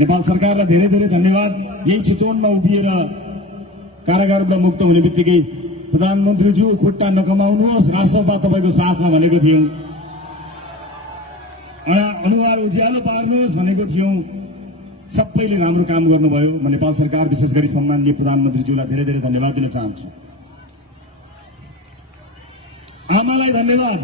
नेपाल सरकारलाई धेरै धेरै धन्यवाद। यही चितवनमा उभिएर कारागारबाट मुक्त हुने बित्तिकै प्रधानमन्त्रीज्यू खुट्टा नकमाउनुहोस्, राष्ट्रपा तपाईँको साथमा भनेको थियौं, अनुहार उज्यालो पार्नुहोस् भनेको थियौं। सबैले राम्रो काम गर्नुभयो। म नेपाल सरकार विशेष गरी सम्माननीय प्रधानमन्त्रीज्यूलाई धेरै धेरै धन्यवाद दिन चाहन्छु। आमालाई धन्यवाद।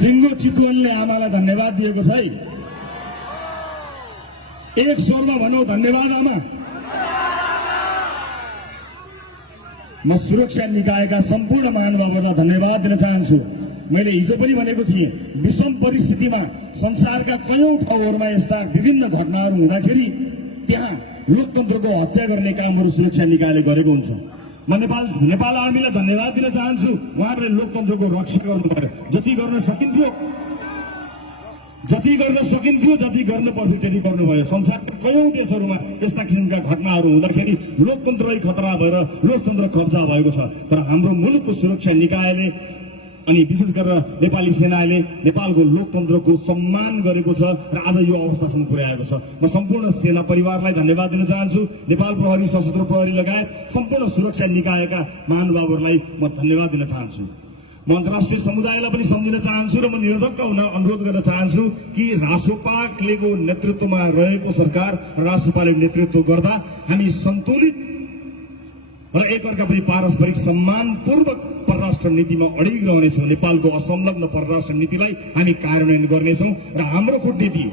सिङ्गो चितवनले आमालाई धन्यवाद दिएको छ है। एक स्वरमा भनौं, धन्यवाद आमा। म सुरक्षा निकायका सम्पूर्ण महानुभावहरूलाई धन्यवाद दिन चाहन्छु। मैले हिजो पनि भनेको थिएँ, विषम परिस्थितिमा संसारका कयौं ठाउँहरूमा यस्ता विभिन्न घटनाहरू हुँदाखेरि त्यहाँ लोकतन्त्रको हत्या गर्ने कामहरू सुरक्षा निकायले गरेको हुन्छ। म नेपाल आर्मीलाई धन्यवाद दिन चाहन्छु। उहाँहरूले लोकतन्त्रको रक्षा गर्नुभयो। जति गर्न सकिन्थ्यो, जति गर्न पर्थ्यो त्यति गर्नुभयो। संसारका कयौं देशहरूमा यस्ता किसिमका घटनाहरू हुँदाखेरि लोकतन्त्रै खतरा भएर लोकतन्त्र कब्जा भएको छ। तर हाम्रो मुलुकको सुरक्षा निकायले अनि विशेष गरेर नेपाली सेनाले नेपालको लोकतन्त्रको सम्मान गरेको छ र आज यो अवस्थासम्म पुर्याएको छ। म सम्पूर्ण सेना परिवारलाई धन्यवाद दिन चाहन्छु। नेपाल प्रहरी, सशस्त्र प्रहरी लगायत सम्पूर्ण सुरक्षा निकायका महानुभावहरूलाई म धन्यवाद दिन चाहन्छु। म अन्तर्राष्ट्रिय समुदायलाई पनि सम्झिन चाहन्छु र म निर्धक्क हुन अनुरोध गर्न चाहन्छु कि रासोपाको नेतृत्वमा रहेको सरकार, रासोपाले नेतृत्व गर्दा हामी सन्तुलित र एकअर्काप्रति पारस्परिक सम्मानपूर्वक परराष्ट्र नीतिमा अडिग रहनेछौँ। नेपालको असंलग्न परराष्ट्र नीतिलाई हामी कार्यान्वयन गर्नेछौँ र हाम्रो कूटनीति,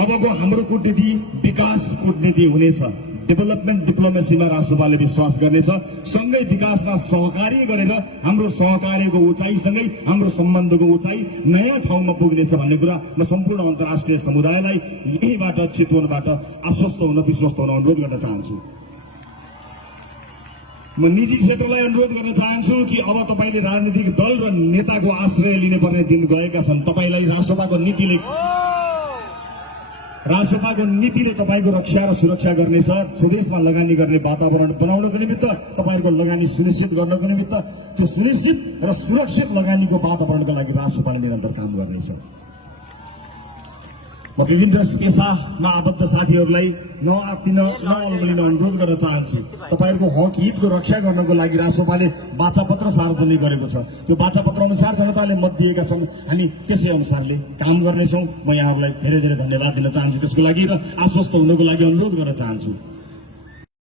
अबको हाम्रो कूटनीति विकास कूटनीति हुनेछ। डेभलपमेन्ट डिप्लोमेसीमा राष्ट्रपाले विश्वास गर्नेछ। सँगै विकासमा सहकारी गरेर हाम्रो सहकार्यको उचाइसँगै हाम्रो सम्बन्धको उचाइ नयाँ ठाउँमा पुग्नेछ भन्ने कुरा म सम्पूर्ण अन्तर्राष्ट्रिय समुदायलाई यहीबाट, चितवनबाट आश्वस्त हुन, विश्वस्त हुन अनुरोध गर्न चाहन्छु। म निजी क्षेत्रलाई अनुरोध गर्न चाहन्छु कि अब तपाईले राजनीतिक दल र नेताको आश्रय लिने पर्ने दिन गएका छन्। तपाईलाई राष्ट्रपाको नीतिले तपाईको रक्षा र सुरक्षा गर्नेछ। स्वदेशमा लगानी गर्ने वातावरण बनाउनको निमित्त, तपाईहरुको लगानी सुनिश्चित गर्नको निमित्त त्यो सुनिश्चित र सुरक्षित लगानीको वातावरणका लागि राष्ट्रपाले निरन्तर काम गर्नेछ। म विभिन्न पेसामा आबद्ध साथीहरूलाई नआत्तिन, नअल्मलिन अनुरोध गर्न चाहन्छु। तपाईहरुको हक हितको रक्षा गर्नको लागि राष्ट्रपाले वाचापत्र सार्वजनिक गरेको छ। त्यो वाचापत्र अनुसार जनताले मत दिएका छन्। हामी त्यसै अनुसारले काम गर्नेछौँ। म यहाँहरूलाई धेरै धेरै धन्यवाद दिन चाहन्छु त्यसको लागि र आश्वस्त हुनको लागि अनुरोध गर्न चाहन्छु।